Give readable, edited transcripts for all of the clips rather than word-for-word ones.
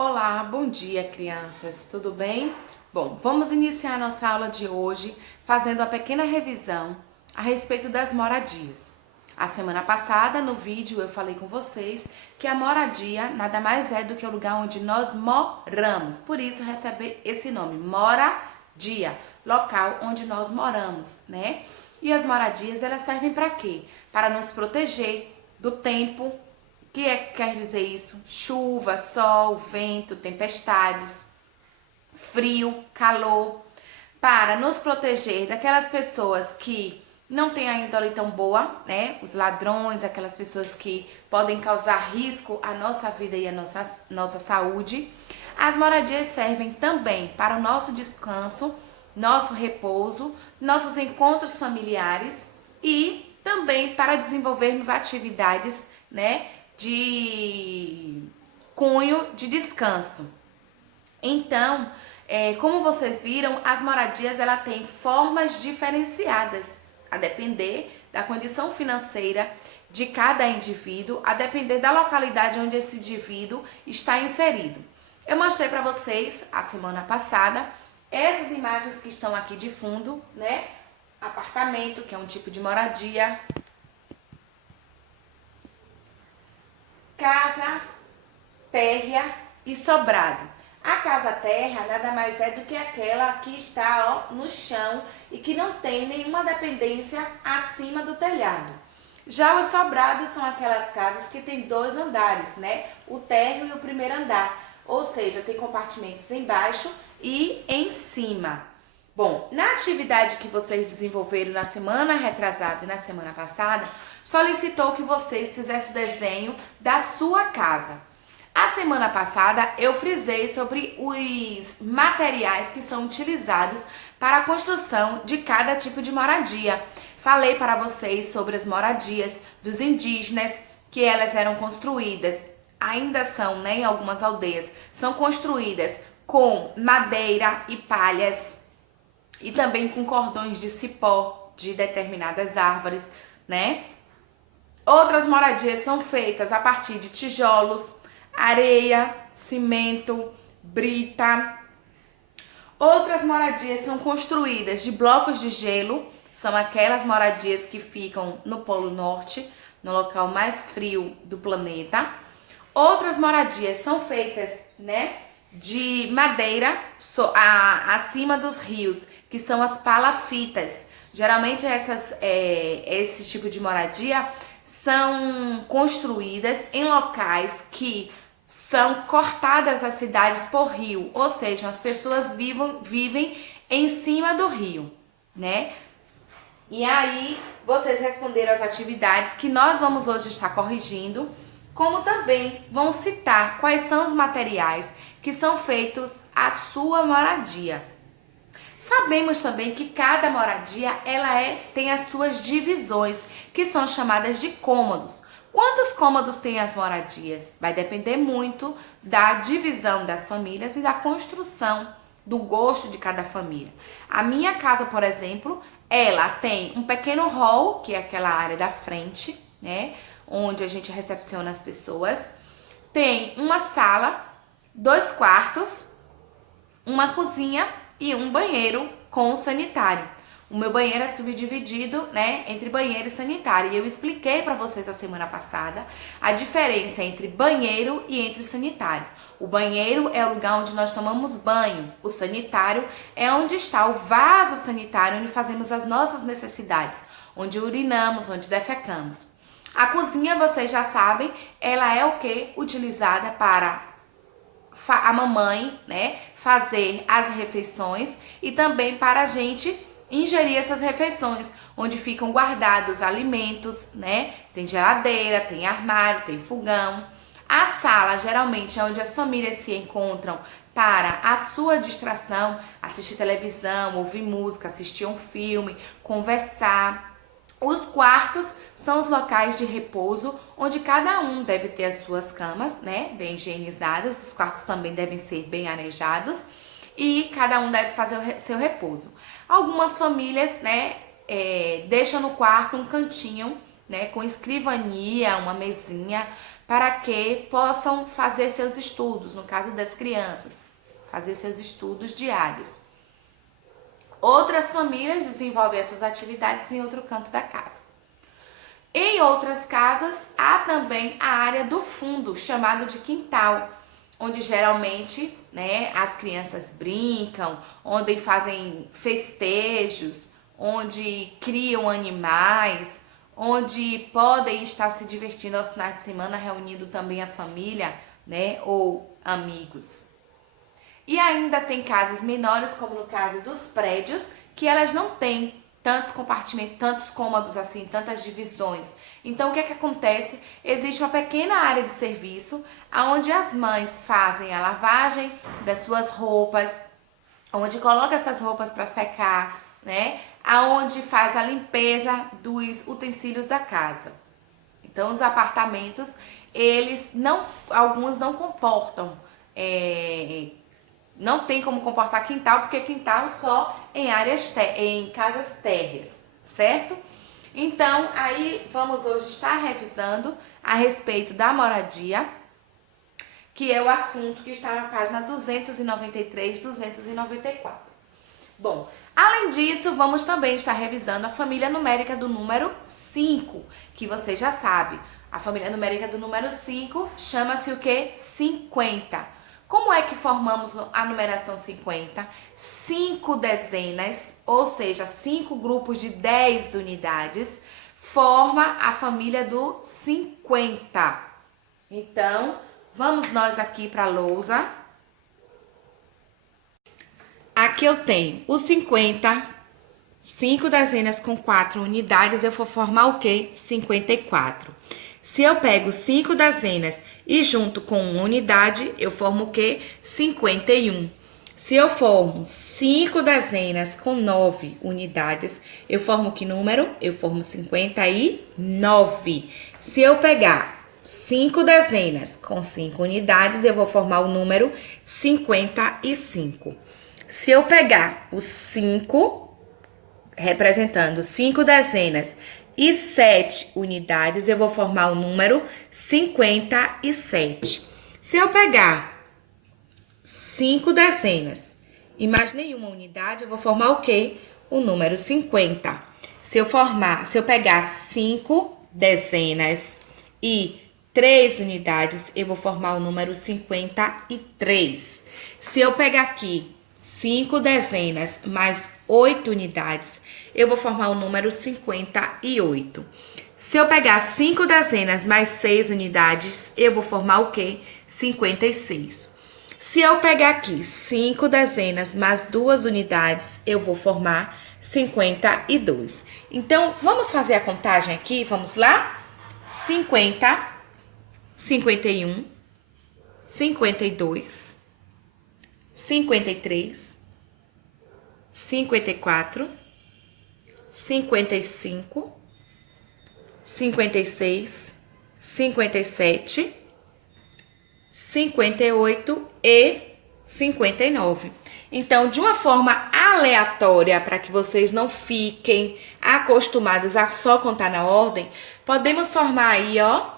Olá, bom dia, crianças, tudo bem? Bom, vamos iniciar a nossa aula de hoje fazendo uma pequena revisão a respeito das moradias. A semana passada, no vídeo, eu falei com vocês que a moradia nada mais é do que o lugar onde nós moramos, por isso recebe esse nome, moradia, local onde nós moramos, né? E as moradias, elas servem para quê? Para nos proteger do tempo. Quer dizer isso? Chuva, sol, vento, tempestades, frio, calor, para nos proteger daquelas pessoas que não têm a índole tão boa, né? Os ladrões, aquelas pessoas que podem causar risco à nossa vida e à nossa saúde. As moradias servem também para o nosso descanso, nosso repouso, nossos encontros familiares e também para desenvolvermos atividades, né, de cunho de descanso. Então, como vocês viram, as moradias ela tem formas diferenciadas, a depender da condição financeira de cada indivíduo, a depender da localidade onde esse indivíduo está inserido. Eu mostrei para vocês a semana passada essas imagens que estão aqui de fundo, né? Apartamento, que é um tipo de moradia. Casa, térrea e sobrado. A casa térrea nada mais é do que aquela que está no chão e que não tem nenhuma dependência acima do telhado. Já os sobrados são aquelas casas que têm 2 andares, né? O térreo e o primeiro andar, ou seja, tem compartimentos embaixo e em cima. Bom, na atividade que vocês desenvolveram na semana retrasada e na semana passada, solicitou que vocês fizessem o desenho da sua casa. A semana passada eu frisei sobre os materiais que são utilizados para a construção de cada tipo de moradia. Falei para vocês sobre as moradias dos indígenas, que elas eram construídas, ainda são, né, em algumas aldeias, são construídas com madeira e palhas e também com cordões de cipó de determinadas árvores, né? Outras moradias são feitas a partir de tijolos, areia, cimento, brita. Outras moradias são construídas de blocos de gelo, são aquelas moradias que ficam no Polo Norte, no local mais frio do planeta. Outras moradias são feitas, né, de madeira acima dos rios, que são as palafitas. Geralmente esse tipo de moradia são construídas em locais que são cortadas as cidades por rio, ou seja, as pessoas vivem em cima do rio, né? E aí vocês responderam as atividades que nós vamos hoje estar corrigindo, como também vão citar quais são os materiais que são feitos à sua moradia. Sabemos também que cada moradia tem as suas divisões, que são chamadas de cômodos. Quantos cômodos tem as moradias? Vai depender muito da divisão das famílias e da construção, do gosto de cada família. A minha casa, por exemplo, ela tem um pequeno hall, que é aquela área da frente, né, onde a gente recepciona as pessoas. Tem uma sala, 2 quartos, uma cozinha e um banheiro com sanitário. O meu banheiro é subdividido, né, entre banheiro e sanitário. E eu expliquei para vocês a semana passada a diferença entre banheiro e entre sanitário. O banheiro é o lugar onde nós tomamos banho. O sanitário é onde está o vaso sanitário, onde fazemos as nossas necessidades, onde urinamos, onde defecamos. A cozinha, vocês já sabem, ela é o que? Utilizada para a mamãe, né, fazer as refeições e também para a gente ingerir essas refeições, onde ficam guardados alimentos, né? Tem geladeira, tem armário, tem fogão. A sala geralmente é onde as famílias se encontram para a sua distração, assistir televisão, ouvir música, assistir um filme, conversar. Os quartos são os locais de repouso, onde cada um deve ter as suas camas, né, bem higienizadas. Os quartos também devem ser bem arejados e cada um deve fazer o seu repouso. Algumas famílias, né, deixam no quarto um cantinho, né, com escrivania, uma mesinha, para que possam fazer seus estudos, no caso das crianças, fazer seus estudos diários. Outras famílias desenvolvem essas atividades em outro canto da casa. Em outras casas, há também a área do fundo, chamado de quintal, onde geralmente, né, as crianças brincam, onde fazem festejos, onde criam animais, onde podem estar se divertindo aos finais de semana, reunindo também a família, né, ou amigos. E ainda tem casas menores, como no caso dos prédios, que elas não têm tantos compartimentos, tantos cômodos assim, tantas divisões. Então, o que é que acontece? Existe uma pequena área de serviço, onde as mães fazem a lavagem das suas roupas, onde coloca essas roupas para secar, né? Aonde faz a limpeza dos utensílios da casa. Então, os apartamentos, alguns não comportam, não tem como comportar quintal, porque quintal só em casas térreas, certo? Então, aí vamos hoje estar revisando a respeito da moradia, que é o assunto que está na página 293, 294. Bom, além disso, vamos também estar revisando a família numérica do número 5, que você já sabe. A família numérica do número 5 chama-se o quê? 50. Como é que formamos a numeração 50? 5 dezenas, ou seja, 5 grupos de 10 unidades, forma a família do 50. Então, vamos nós aqui para a lousa. Aqui eu tenho o 50, 5 dezenas com 4 unidades, eu vou formar o quê? 54. Se eu pego 5 dezenas e junto com uma unidade, eu formo o quê? 51. Se eu formo 5 dezenas com 9 unidades, eu formo que número? Eu formo 59. Se eu pegar 5 dezenas com 5 unidades, eu vou formar o número 55. Se eu pegar os 5, representando 5 dezenas e 7 unidades, eu vou formar o número 57. Se eu pegar 5 dezenas e mais nenhuma unidade, eu vou formar o quê? O número 50. Se eu pegar 5 dezenas e 3 unidades, eu vou formar o número 53. Se eu pegar aqui 5 dezenas mais 8 unidades, eu vou formar o número 58. Se eu pegar 5 dezenas mais 6 unidades, eu vou formar o quê? 56. Se eu pegar aqui 5 dezenas mais 2 unidades, eu vou formar 52. Então, vamos fazer a contagem aqui? Vamos lá? 50, 51, 52, 53, 54, 55, 56, 57, 58 e 59. Então, de uma forma aleatória, para que vocês não fiquem acostumados a só contar na ordem, podemos formar aí, ó,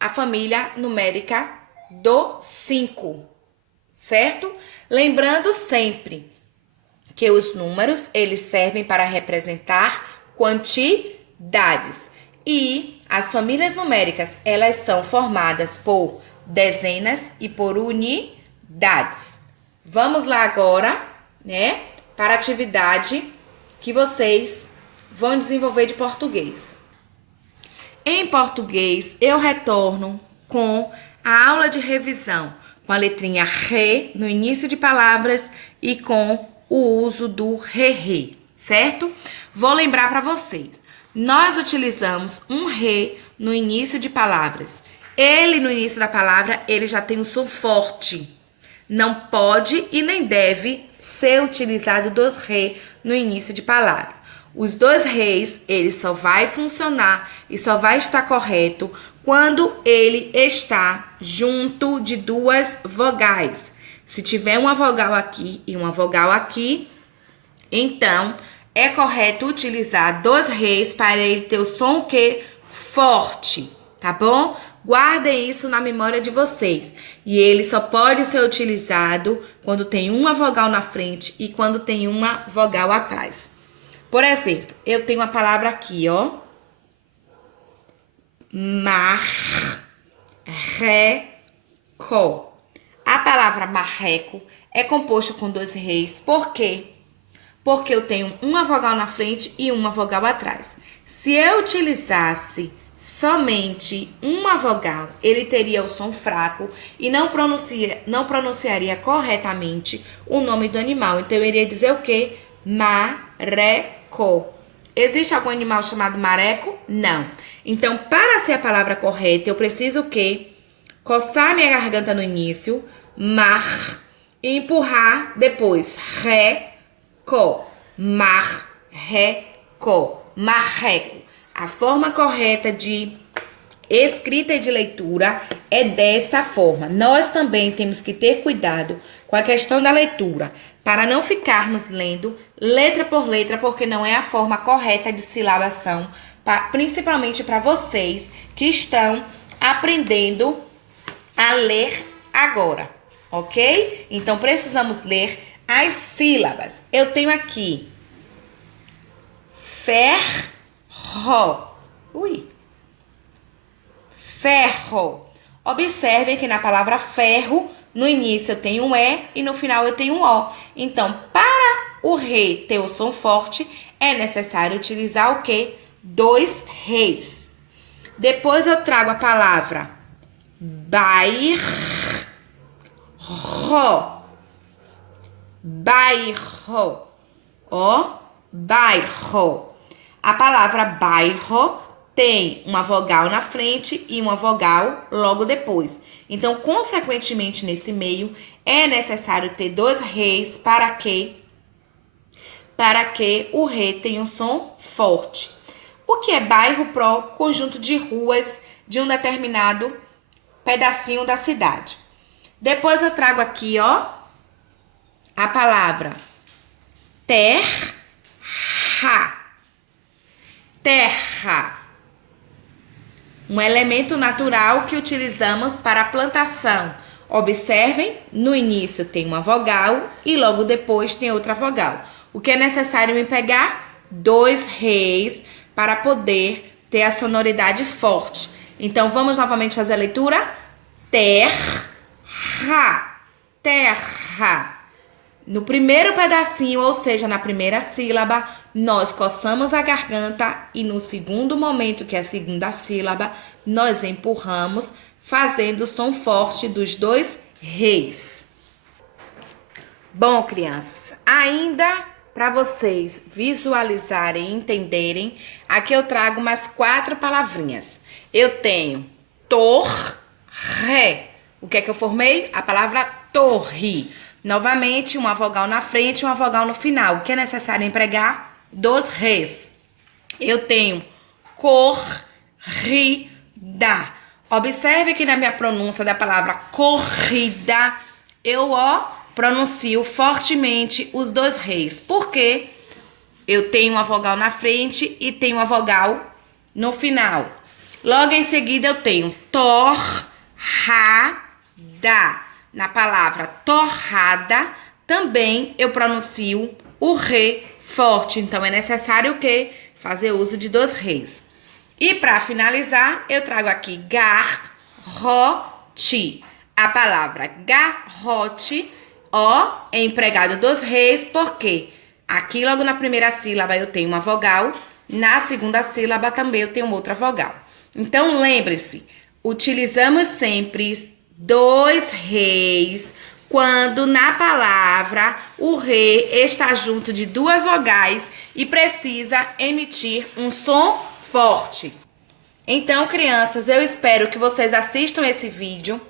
a família numérica do 5, certo? Lembrando sempre que os números, eles servem para representar quantidades. E as famílias numéricas, elas são formadas por dezenas e por unidades. Vamos lá agora, né, para a atividade que vocês vão desenvolver de português. Em português, eu retorno com a aula de revisão, com a letrinha re no início de palavras e com o uso do re, certo? Vou lembrar para vocês. Nós utilizamos um re no início de palavras. Ele, no início da palavra, ele já tem um som forte. Não pode e nem deve ser utilizado dois re no início de palavra. Os dois reis, ele só vai funcionar e só vai estar correto quando ele está junto de duas vogais. Se tiver uma vogal aqui e uma vogal aqui, então é correto utilizar dois reis para ele ter o som o quê? Forte, tá bom? Guardem isso na memória de vocês. E ele só pode ser utilizado quando tem uma vogal na frente e quando tem uma vogal atrás. Por exemplo, eu tenho uma palavra aqui, ó. Marreco. A palavra marreco é composta com 2 reis. Por quê? Porque eu tenho uma vogal na frente e uma vogal atrás. Se eu utilizasse somente uma vogal, ele teria o som fraco e não pronunciaria corretamente o nome do animal. Então, eu iria dizer o quê? Mareco. Existe algum animal chamado mareco? Não. Então, para ser a palavra correta, eu preciso o quê? Coçar minha garganta no início, mar, e empurrar depois, reco, marreco, marreco. A forma correta de escrita e de leitura é desta forma. Nós também temos que ter cuidado com a questão da leitura, para não ficarmos lendo letra por letra, porque não é a forma correta de silabação, principalmente para vocês que estão aprendendo a ler agora, ok? Então, precisamos ler as sílabas. Eu tenho aqui ferro. Ferro. Observem que na palavra ferro, no início eu tenho um E e no final eu tenho um O. Então, para o re ter o som forte, é necessário utilizar o quê? 2 reis. Depois eu trago a palavra bairro. Bairro. Ó, bairro. A palavra bairro tem uma vogal na frente e uma vogal logo depois. Então, consequentemente, nesse meio, é necessário ter 2 reis para que o re tenha um som forte. O que é bairro? Pro conjunto de ruas de um determinado pedacinho da cidade. Depois eu trago aqui, ó, a palavra terra. Terra. Um elemento natural que utilizamos para a plantação. Observem, no início tem uma vogal e logo depois tem outra vogal. O que é necessário me pegar? 2 reis para poder ter a sonoridade forte. Então, vamos novamente fazer a leitura? Terra. Terra. No primeiro pedacinho, ou seja, na primeira sílaba, nós coçamos a garganta e no segundo momento, que é a segunda sílaba, nós empurramos, fazendo o som forte dos 2 reis. Bom, crianças, ainda para vocês visualizarem e entenderem, aqui eu trago umas 4 palavrinhas. Eu tenho torre. O que é que eu formei? A palavra torre. Novamente, uma vogal na frente e uma vogal no final. O que é necessário empregar? 2 reis. Eu tenho corrida. Observe que na minha pronúncia da palavra corrida, eu pronuncio fortemente os 2 reis. Por quê? Eu tenho uma vogal na frente e tenho uma vogal no final. Logo em seguida, eu tenho torrada. Na palavra torrada, também eu pronuncio o re forte. Então, é necessário o quê? Fazer uso de 2 reis. E para finalizar, eu trago aqui garrote. A palavra garrote, é empregado 2 reis, porque aqui logo na primeira sílaba eu tenho uma vogal, na segunda sílaba também eu tenho outra vogal. Então, lembre-se, utilizamos sempre 2 reis quando na palavra o re está junto de 2 vogais e precisa emitir um som forte. Então, crianças, eu espero que vocês assistam esse vídeo,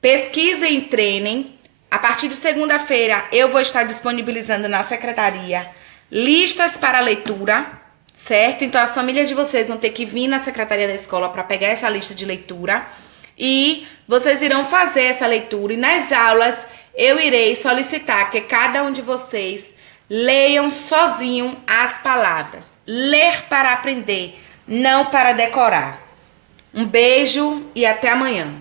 pesquisem e treinem. A partir de segunda-feira eu vou estar disponibilizando na secretaria listas para leitura, certo? Então, as famílias de vocês vão ter que vir na secretaria da escola para pegar essa lista de leitura. E vocês irão fazer essa leitura e nas aulas eu irei solicitar que cada um de vocês leiam sozinho as palavras. Ler para aprender, não para decorar. Um beijo e até amanhã.